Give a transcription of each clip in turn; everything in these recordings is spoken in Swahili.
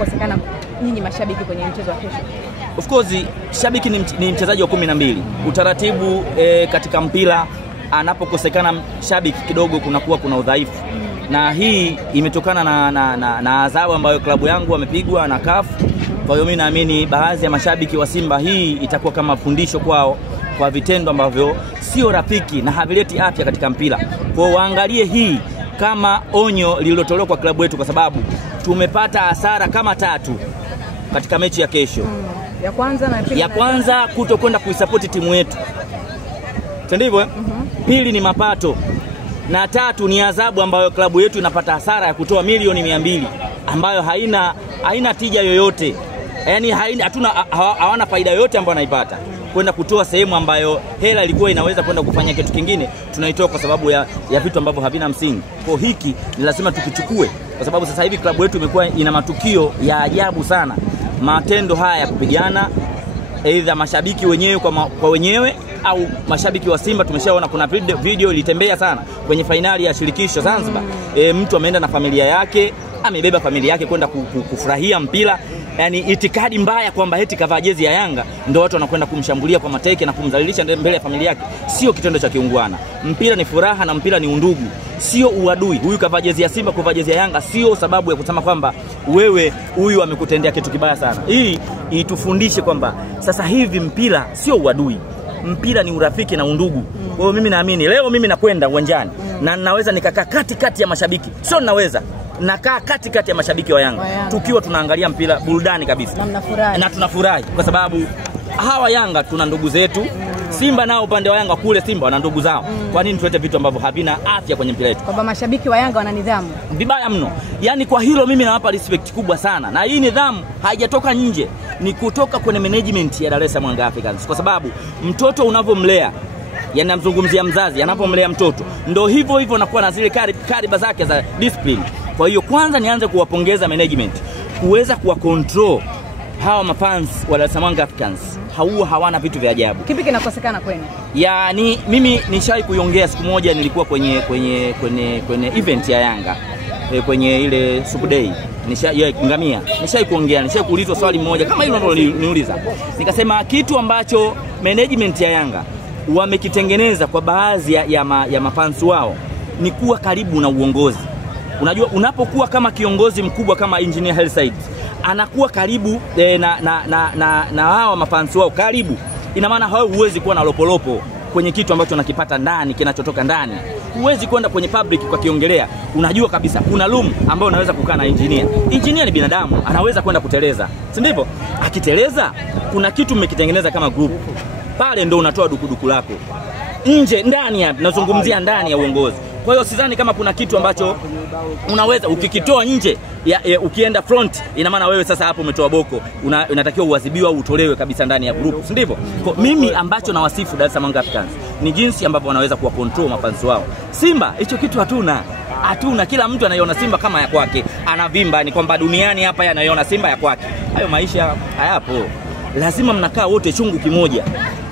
Kosekana nyinyi mashabiki kwenye mchezo wa kesho? Of course shabiki ni mchezaji wa 12. Utaratibu katika mpira anapokosekana shabiki kidogo kuna udhaifu. Na hii imetokana na adhabu ambayo klabu yangu wamepigwa na CAF. Kwa hiyo mimi naamini baadhi ya mashabiki wa Simba hii itakuwa kama fundisho kwao kwa vitendo ambavyo sio rafiki na havileti afya katika mpira. Kwa hiyo waangalie hii kama onyo lililotolewa kwa klabu yetu, kwa sababu tumepata hasara kama 3 katika mechi ya kesho. Ya kwanza kutokwenda kuisupport timu yetu. Ndivyo? Pili ni mapato. Na 3 ni adhabu ambayo klabu yetu inapata hasara ya kutoa milioni 200 ambayo haina tija yoyote. Yaani hawana faida yoyote ambayo wanaipata. Kwenda kutoa sehemu ambayo hela ilikuwa inaweza kwenda kufanya kitu kingine, tunaitoa kwa sababu ya vitu ambavyo havina msingi. Kwa hiki ni lazima tukichukue, kwa sababu sasa hivi klabu yetu imekuwa ina matukio ya ajabu sana. Matendo haya ya kupigana, aidha mashabiki wenyewe kwa wenyewe au mashabiki wa Simba. Tumeshaona kuna video ilitembea sana kwenye finali ya shirikisho Zanzibar. Mtu ameenda na familia yake, amebeba familia yake kwenda kufurahia mpira. Yani itikadi mbaya kwamba eti kavaa jezi ya Yanga ndio watu wanakwenda kumshambulia kwa mateke na kumdhalilisha mbele ya familia yake. Sio kitendo cha kiungwana. Mpira ni furaha na mpira ni undugu, sio uadui. Huyu kavaa jezi ya Simba, kuvaa jezi ya Yanga sio sababu ya kusema kwamba wewe huyu amekutendea kitu kibaya sana. Hii itufundishe kwamba sasa hivi mpira sio uadui. Mpira ni urafiki na undugu. Kwa hiyo mimi naamini leo mimi nakwenda uwanjani na ninaweza nikakaa katikati ya mashabiki. Sio ninaweza, nakaa katikati ya mashabiki wa Yanga. Tukiwa tunaangalia mpira burudani kabisa. Na tunafurahi kwa sababu hawa Yanga tuna ndugu zetu. Simba nao upande wa Yanga kule Simba wana ndugu zao. Kwa nini tulete vitu ambavyo havina afya kwenye mpira wetu? Kwamba mashabiki wa Yanga wana nidhamu vibaya mno. Yaani kwa hilo mimi nawapa respect kubwa sana. Na hii nidhamu haijatoka nje, ni kutoka kwenye management ya Dar es Salaam Africans. Kwa sababu mtoto unavomlea, yani namzungumzia mzazi anapomlea mtoto, ndio hivyo nakuwa na zile kariba zake za discipline. Kwa hiyo kwanza nianze kuwapongeza management kuweza kuwa control hawa mafans wa Dar es Salaam Africans. Hawana vitu vya ajabu. Kipi kinakosekana kwenu? Yani mimi nishai kuiongea siku moja, nilikuwa kwenye event ya Yanga, kwenye ile Super Day. Ngamia. Nishai kuulizwa swali moja kama hilo unaloniuliza. Nikasema kitu ambacho management ya Yanga wamekitengeneza kwa baadhi ya mafans wao ni kuwa karibu na uongozi. Unajua unapokuwa kama kiongozi mkubwa kama Engineer Hersi anakuwa karibu na hawa mafans wao karibu, ina maana huwezi kuwa na lopolopo kwenye kitu ambacho unakipata ndani, kinachotoka ndani. Huwezi kwenda kwenye public kwa kiongelea. Unajua kabisa kuna room ambayo unaweza kukaa na engineer. Engineer ni binadamu, anaweza kwenda kuteleza. Si ndivyo? Akiteleza kuna kitu mmekitengeneza kama group. Pale ndio unatoa dukuduku lako. Nje ndani nazungumzia ndani ya uongozi. Kwa hiyo sidhani kama kuna kitu ambacho unaweza ukikitoa nje ukienda front, ina maana wewe sasa hapo umetoa boko, unatakiwa uadhibiwa au utolewe kabisa ndani ya group, si ndivyo? Kwa mimi ambacho nawasifu Dar es Salaam Africans ni jinsi ambavyo wanaweza kuwa control mafans wao. Simba hicho kitu hatuna. Kila mtu anaiona Simba kama ya kwake, anavimba ni kwamba duniani hapa anaiona Simba ya kwake. Hayo maisha hayapo. Lazima mnakaa wote chungu kimoja.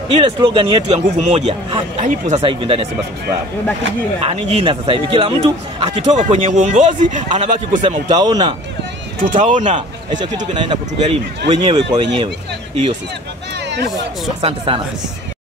Ile slogan yetu ya nguvu moja haipo sasa hivi ndani ya Simba Sports Club. Imebaki jina. Ani jina sasa hivi. Kila mtu akitoka kwenye uongozi anabaki kusema utaona, tutaona. Hicho kitu kinaenda kutugharimu wenyewe kwa wenyewe. Hiyo sisi. Asante sana sisi.